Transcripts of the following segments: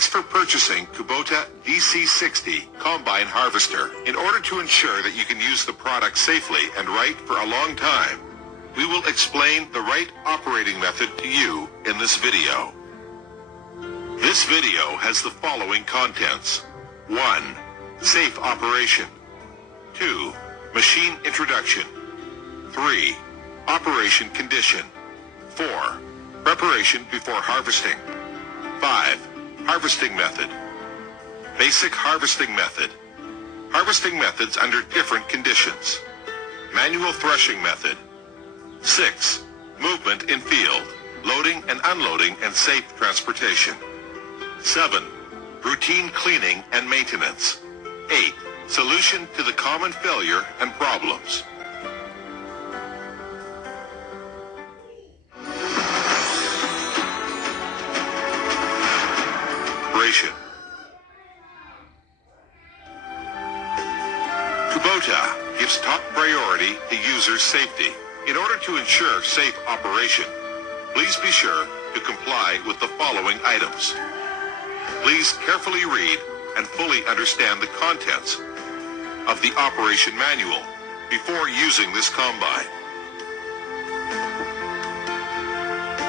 Thanks for purchasing Kubota Dc60 Combine Harvester. In order to ensure that you can use the product safely and right for a long time, we will explain the right operating method to you in this video. This video has the following contents. 1. Safe operation. 2. Machine introduction. 3. Operation condition. 4. Preparation before harvesting. 5. Harvesting method. Basic harvesting method. Harvesting methods under different conditions. Manual threshing method. 6. Movement in field, loading and unloading and safe transportation. 7. Routine cleaning and maintenance. 8. Solution to the common failure and problems. Kubota gives top priority to users' safety. In order to ensure safe operation, please be sure to comply with the following items. Please carefully read and fully understand the contents of the operation manual before using this combine.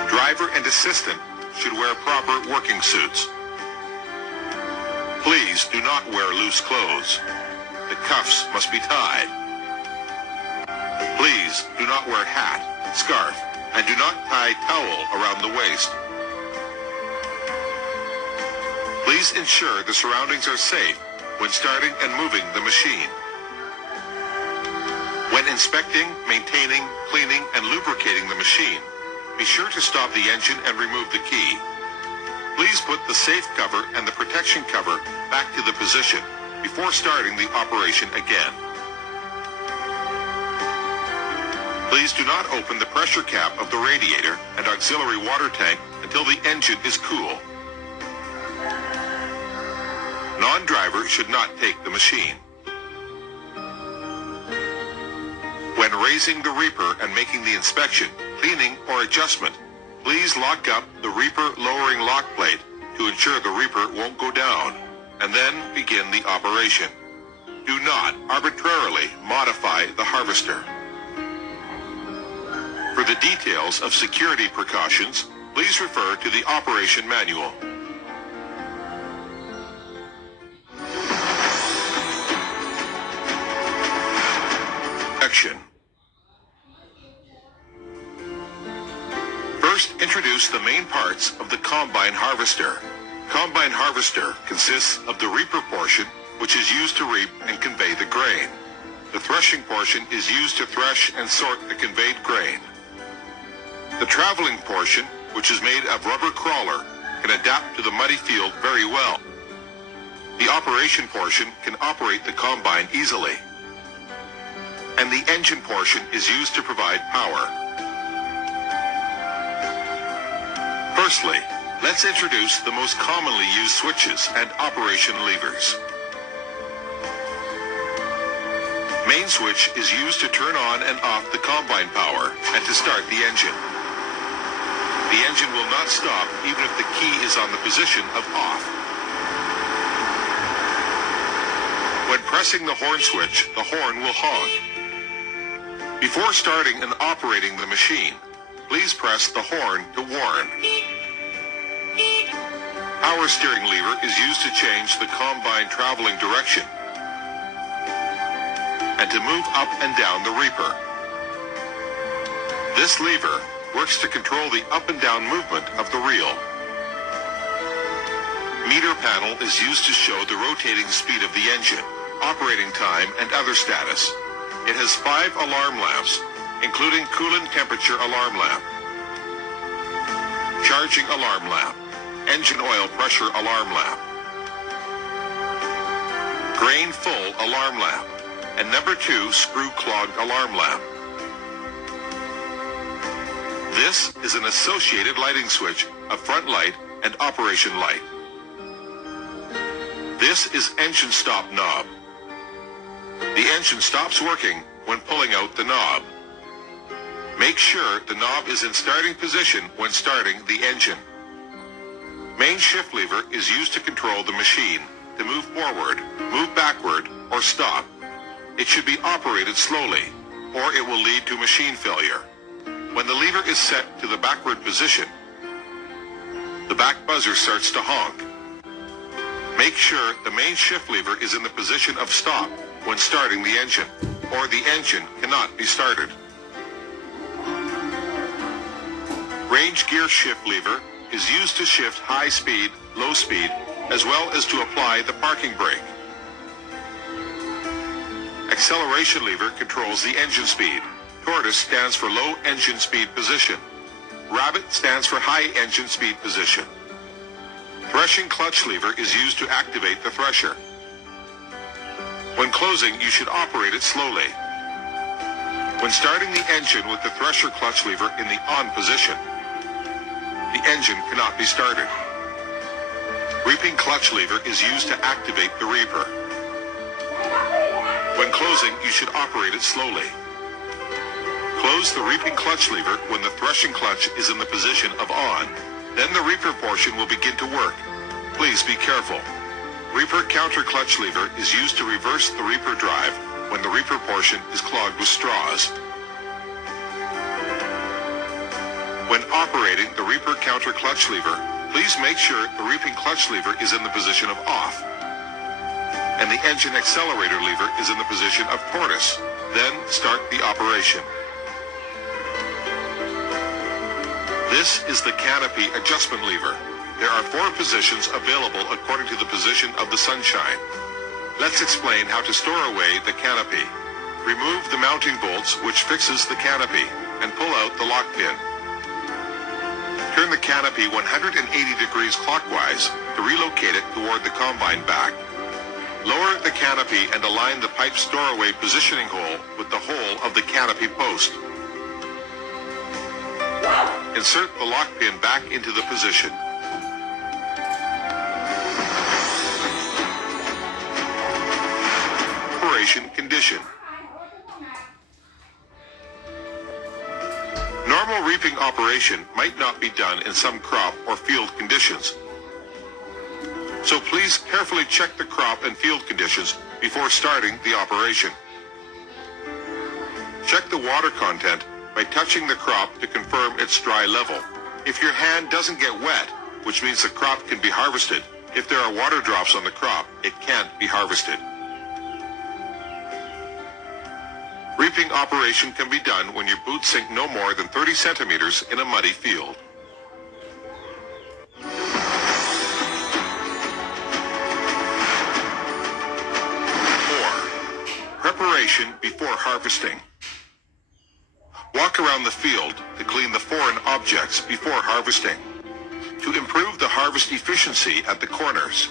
Driver and assistant should wear proper working suits. Please do not wear loose clothes. The cuffs must be tied. Please do not wear hat, scarf, and do not tie towel around the waist. Please ensure the surroundings are safe when starting and moving the machine. When inspecting, maintaining, cleaning, and lubricating the machine, be sure to stop the engine and remove the key. Please put the safe cover and the protection cover back to the position before starting the operation again. Please do not open the pressure cap of the radiator and auxiliary water tank until the engine is cool. Non-driver should not take the machine. When raising the reaper and making the inspection, cleaning, or adjustment, please lock up the reaper lowering lock plate to ensure the reaper won't go down, and then begin the operation. Do not arbitrarily modify the harvester. For the details of security precautions, please refer to the operation manual. Action. First, introduce the main parts of the combine harvester. Combine harvester consists of the reaper portion, which is used to reap and convey the grain. The threshing portion is used to thresh and sort the conveyed grain. The traveling portion, which is made of rubber crawler, can adapt to the muddy field very well. The operation portion can operate the combine easily. And the engine portion is used to provide power. Firstly, let's introduce the most commonly used switches and operation levers. Main switch is used to turn on and off the combine power and to start the engine. The engine will not stop even if the key is on the position of off. When pressing the horn switch, the horn will honk. Before starting and operating the machine, please press the horn to warn. Power steering lever is used to change the combine traveling direction and to move up and down the reaper. This lever works to control the up and down movement of the reel. Meter panel is used to show the rotating speed of the engine, operating time, and other status. It has 5 alarm lamps, including coolant temperature alarm lamp, charging alarm lamp, engine oil pressure alarm lamp, grain full alarm lamp, and number 2 screw clogged alarm lamp. This is an associated lighting switch, a front light, and operation light. This is engine stop knob. The engine stops working when pulling out the knob. Make sure the knob is in starting position when starting the engine. Main shift lever is used to control the machine to move forward, move backward, or stop. It should be operated slowly, or it will lead to machine failure. When the lever is set to the backward position, the back buzzer starts to honk. Make sure the main shift lever is in the position of stop when starting the engine, or the engine cannot be started. Range gear shift lever is used to shift high speed, low speed, as well as to apply the parking brake. Acceleration lever controls the engine speed. Tortoise stands for low engine speed position. Rabbit stands for high engine speed position. Threshing clutch lever is used to activate the thresher. When closing, you should operate it slowly. When starting the engine with the thresher clutch lever in the on position, the engine cannot be started. Reaping clutch lever is used to activate the reaper. When closing, you should operate it slowly. Close the reaping clutch lever when the threshing clutch is in the position of on. Then the reaper portion will begin to work. Please be careful. Reaper counter clutch lever is used to reverse the reaper drive when the reaper portion is clogged with straws. When operating the reaper counter clutch lever, please make sure the reaping clutch lever is in the position of off, and the engine accelerator lever is in the position of tortoise. Then start the operation. This is the canopy adjustment lever. There are 4 positions available according to the position of the sunshine. Let's explain how to store away the canopy. Remove the mounting bolts which fixes the canopy and pull out the lock pin. Turn the canopy 180 degrees clockwise to relocate it toward the combine back. Lower the canopy and align the pipe storeway positioning hole with the hole of the canopy post. Insert the lock pin back into the position. Operation condition. Normal reaping operation might not be done in some crop or field conditions. So please carefully check the crop and field conditions before starting the operation. Check the water content by touching the crop to confirm its dry level. If your hand doesn't get wet, which means the crop can be harvested, if there are water drops on the crop, it can't be harvested. Reaping operation can be done when your boots sink no more than 30 centimeters in a muddy field. 4. Preparation before harvesting. Walk around the field to clean the foreign objects before harvesting, to improve the harvest efficiency at the corners,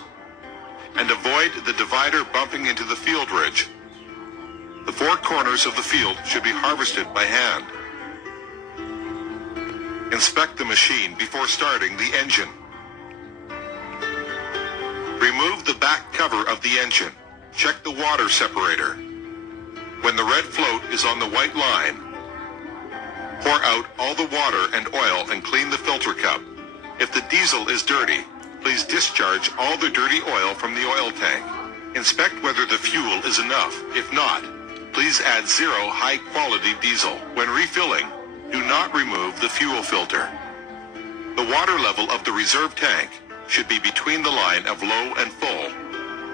and avoid the divider bumping into the field ridge. The 4 corners of the field should be harvested by hand. Inspect the machine before starting the engine. Remove the back cover of the engine. Check the water separator. When the red float is on the white line, pour out all the water and oil and clean the filter cup. If the diesel is dirty, please discharge all the dirty oil from the oil tank. Inspect whether the fuel is enough. If not, please add 0 high-quality diesel. When refilling, do not remove the fuel filter. The water level of the reserve tank should be between the line of low and full.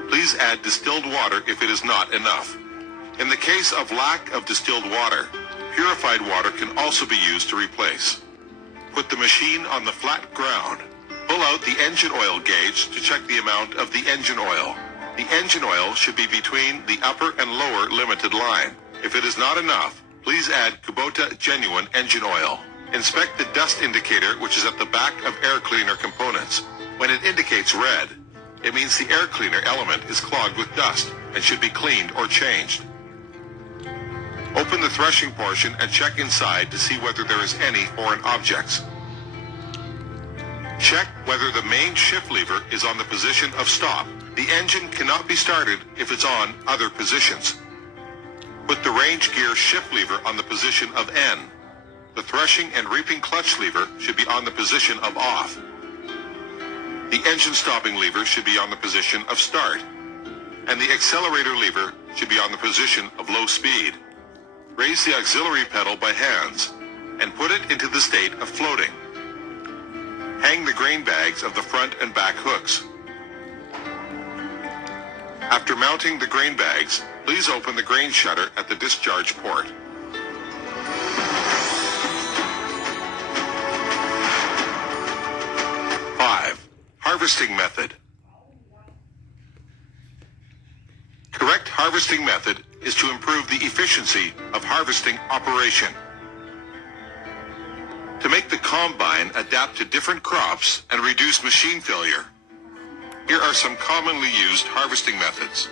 Please add distilled water if it is not enough. In the case of lack of distilled water, purified water can also be used to replace. Put the machine on the flat ground. Pull out the engine oil gauge to check the amount of the engine oil. The engine oil should be between the upper and lower limited line. If it is not enough, please add Kubota genuine engine oil. Inspect the dust indicator, which is at the back of air cleaner components. When it indicates red, it means the air cleaner element is clogged with dust and should be cleaned or changed. Open the threshing portion and check inside to see whether there is any foreign objects. Check whether the main shift lever is on the position of stop. The engine cannot be started if it's on other positions. Put the range gear shift lever on the position of N. The threshing and reaping clutch lever should be on the position of off. The engine stopping lever should be on the position of start, and the accelerator lever should be on the position of low speed. Raise the auxiliary pedal by hands and put it into the state of floating. Hang the grain bags of the front and back hooks. After mounting the grain bags, please open the grain shutter at the discharge port. Harvesting method. Correct harvesting method is to improve the efficiency of harvesting operation. To make the combine adapt to different crops and reduce machine failure, here are some commonly used harvesting methods.